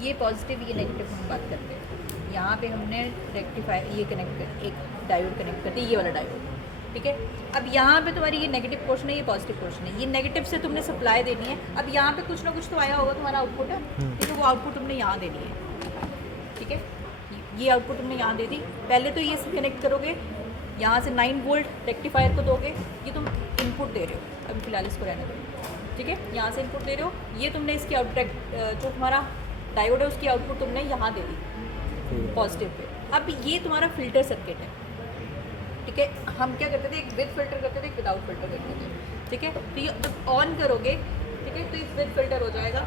ये पॉजिटिव ये नेगेटिव हम बात करते हैं। यहाँ पे हमने रेक्टिफाई ये कनेक्ट कर एक डायोड कनेक्ट कर दिया, ये वाला डायोड, ठीक है। अब यहाँ पे तुम्हारी ये नेगेटिव पोर्शन है, ये पॉजिटिव पोर्शन है। ये नेगेटिव से तुमने सप्लाई देनी है। अब यहाँ पे कुछ ना कुछ तो आया होगा तुम्हारा आउटपुट है, ठीक है। वो आउटपुट तुमने यहाँ देनी है, ठीक है। ये आउटपुट तुमने यहाँ दे दी। पहले तो ये कनेक्ट करोगे, यहाँ से 9 वोल्ट रेक्टिफायर को दोगे। ये तुम इनपुट दे रहे हो, अभी फिलहाल इसको रहने दो, ठीक है। यहाँ से इनपुट दे रहे हो, ये तुमने इसकी आउटपुट जो तुम्हारा डायोड है उसकी आउटपुट तुमने यहाँ दे दी पॉजिटिव पे। अब ये तुम्हारा फिल्टर सर्किट है, ठीक है। हम क्या करते थे, एक विद फिल्टर करते थे, एक विदाउट फिल्टर करते थे, ठीक है। तो ये जब ऑन करोगे, ठीक है, तो ये विद फिल्टर हो जाएगा,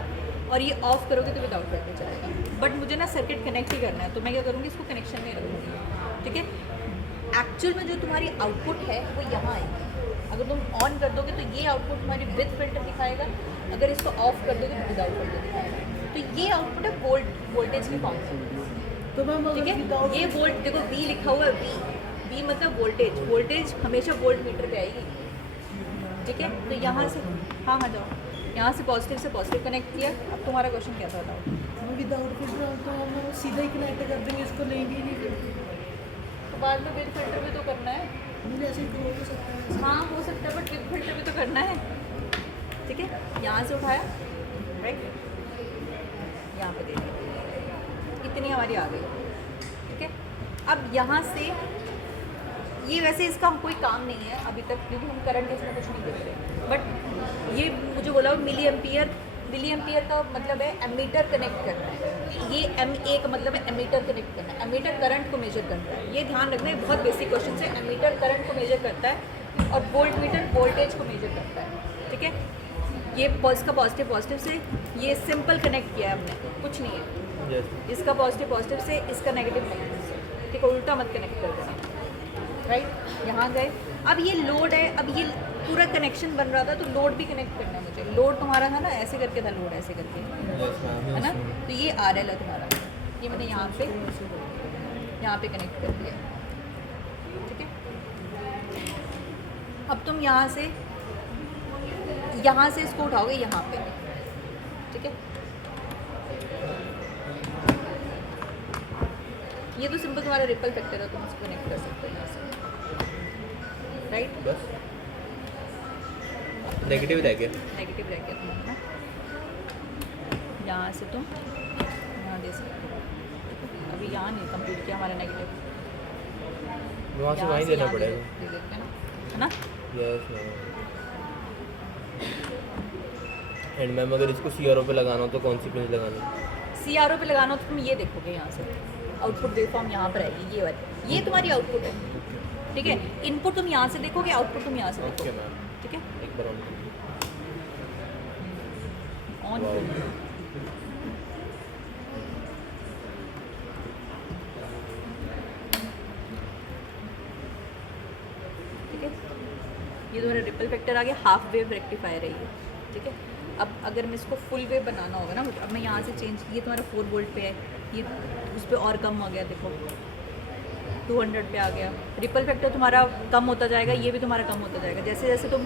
और ये ऑफ करोगे तो विदाउट फिल्टर चलेगा। बट मुझे ना सर्किट कनेक्ट ही करना है, तो मैं क्या करूँगी, इसको कनेक्शन में रखूँगी, ठीक है। एक्चुअल में जो तुम्हारी आउटपुट है वो यहाँ आएगी। अगर तुम ऑन कर दोगे तो ये आउटपुट तुम्हारी विद फिल्टर दिखाएगा, अगर इसको ऑफ कर दोगे तो विदाउट फिल्टर दिखाएगा। तो ये आउटपुट है वोल्टेज की फॉर्म में, तो मैम ठीक है। ये वोल्ट देखो, V लिखा हुआ है, V मतलब वोल्टेज हमेशा वोल्ट मीटर पे आएगी, ठीक है। तो यहाँ से हाँ जाओ, यहाँ से पॉजिटिव कनेक्ट किया। अब तुम्हारा क्वेश्चन क्या था बताओ। विदाउट फिल्टर तो हम सीधा ही कनेक्ट कर देंगे, इसको लेंगे ही नहीं फिर। तो बाद में विद फिल्टर भी तो करना है। मुझे ऐसे हो सकता है। हाँ हो सकता है, बट विद फिल्टर भी तो करना है, ठीक है। यहाँ से उठाया, राइट, यहाँ पे दे दिया, इतनी हमारी आ गई, ठीक है। अब यहाँ से ये वैसे इसका कोई काम नहीं है अभी तक, क्योंकि हम करंट इसमें कुछ नहीं देख रहे। बट ये मुझे बोला मिली एम्पियर का मतलब है एमीटर कनेक्ट करना है। ये MA का मतलब है एमीटर कनेक्ट करना है। एमीटर करंट को मेजर करता है, ये ध्यान रखना है, बहुत बेसिक क्वेश्चन है। एमीटर करंट को मेजर करता है और वोल्ट मीटर वोल्टेज को मेजर करता है, ठीक है। ये इसका पॉजिटिव से ये सिंपल कनेक्ट किया है हमने, कुछ नहीं है। इसका पॉजिटिव से, इसका नेगेटिव से, ठीक है। उल्टा मत कनेक्ट कर देना, राइट। यहाँ गए, अब ये लोड है, अब ये पूरा कनेक्शन बन रहा था तो लोड भी कनेक्ट करना है मुझे। लोड तुम्हारा था ना, ऐसे करके था लोड, ऐसे करके, है ना। तो ये RL है तुम्हारा, ये मैंने यहाँ पे कनेक्ट कर दिया, ठीक है। अब तुम यहाँ से इसको उठाओगे यहाँ पे, ठीक है। ये तो सिंपल तुम्हारा रिपल फैक्टर है, तुम इसको कनेक्ट कर सकते हो यहाँ से, राइट। बस नेगेटिव रह गया तुम्हारा, यहाँ से तुम यहाँ दे सकते हो। अभी यहाँ नहीं कंप्लीट किया हमारा नेगेटिव, वहाँ से वहीं देना पड़ेगा, दे देते हैं ना, है ना। Yes ma'am. एंड मैम अगर इसको CRO पे लगाना हो तो कौन सी पिन लगानी है? CRO पे लगाना हो तो तुम ये देखोगे, यहाँ से आउटपुट वेवफॉर्म यहाँ पर आएगी, ये वाली, ये तुम्हारी आउटपुट है, ठीक है। इनपुट तुम यहाँ से देखोगे, आउटपुट तुम यहाँ से ओके देखोगे, मैम, ठीक है। एक बार ऑन ठीक है। ये तुम्हारा रिपल फैक्टर आ गया, हाफ वेव रेक्टिफायर है ये, ठीक है। अब अगर मैं इसको फुल वेव बनाना होगा ना, अब मैं यहाँ से चेंज, ये तुम्हारा 4 वोल्ट पे है, ये उस पर और कम हो गया, देखो 200 पे आ गया। रिपल फैक्टर तुम्हारा कम होता जाएगा, ये भी तुम्हारा कम होता जाएगा, जैसे जैसे तुम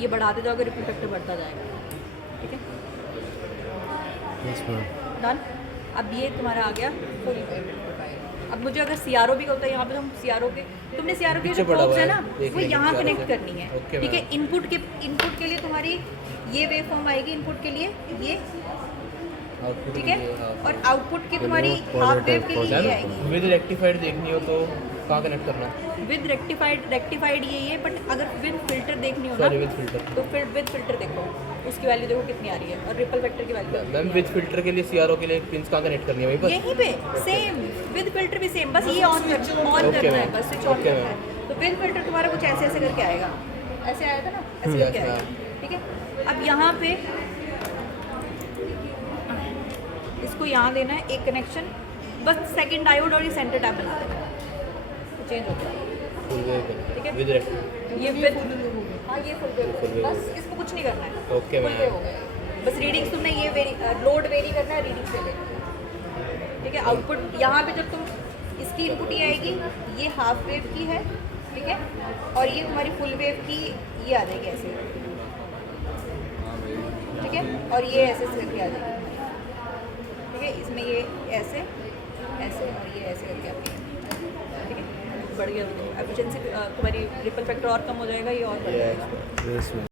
ये बढ़ाते जाओगे रिपल फैक्टर बढ़ता जाएगा, ठीक है। डन। अब ये तुम्हारा आ गया फुल वेव रेक्टिफायर। अब मुझे अगर CRO भी होता है यहाँ पे, तो हम CRO के जो प्रोब्स है ना, वो यहाँ कनेक्ट करनी है, ठीक है। इनपुट के लिए तुम्हारी ये वेव फॉर्म आएगी, इनपुट के लिए ये, ठीक है। और आउटपुट की तुम्हारी हाफ वेव के लिए ये आएगी। विद रेक्टिफाइड देखनी हो तो कहाँ कनेक्ट करना? विद रेक्टिफाइड ये है, बट अगर विद फिल्टर देखनी हो ना, विद फिल्टर तो फिर विद फिल्टर देखो, उसकी वैल्यू देखो कितनी आ रही है, और रिपल वेक्टर की वैल्यू मैम विद फिल्टर के लिए CRO के लिए पिंस कहाँ कनेक्ट करनी है? वहीं पर यहीं पे सेम, विद फिल्टर भी सेम, बस ये ऑन करना है, बस स्विच ऑन करना है। तो विद फिल्टर तुम्हारा कुछ ऐसे ऐसे करके आएगा, ऐसे आया था ना, ऐसे करके आएगा, ठीक है। अब यहाँ पे इसको यहाँ देना है एक कनेक्शन, बस सेकंड डायोड और ये सेंटर टैप बना देना, तो चेंज हो गया, ठीक है। विद ये विद, हाँ ये फुल वेव, बस इसको कुछ नहीं करना है, ओके फुल वेव हो गया। बस रीडिंग्स तुमने ये लोड वेरी करना है, रीडिंग्स ले लेना, ठीक है। आउटपुट यहाँ पे जब तुम इसकी इनपुट ये आएगी, ये हाफ वेव की है, ठीक है। और ये तुम्हारी फुल वेव की ये आ जाएगी ऐसे, ठीक है। और ये ऐसे करके आ जाएगी, ठीक है। करोगे इसमें ये ऐसे ऐसे और ये ऐसे करके आपके, ठीक है, बढ़ गया एफिशिएंसी तुम्हारी, रिपल फैक्टर और कम हो जाएगा, ये और बढ़ ये जाएगा। इसमें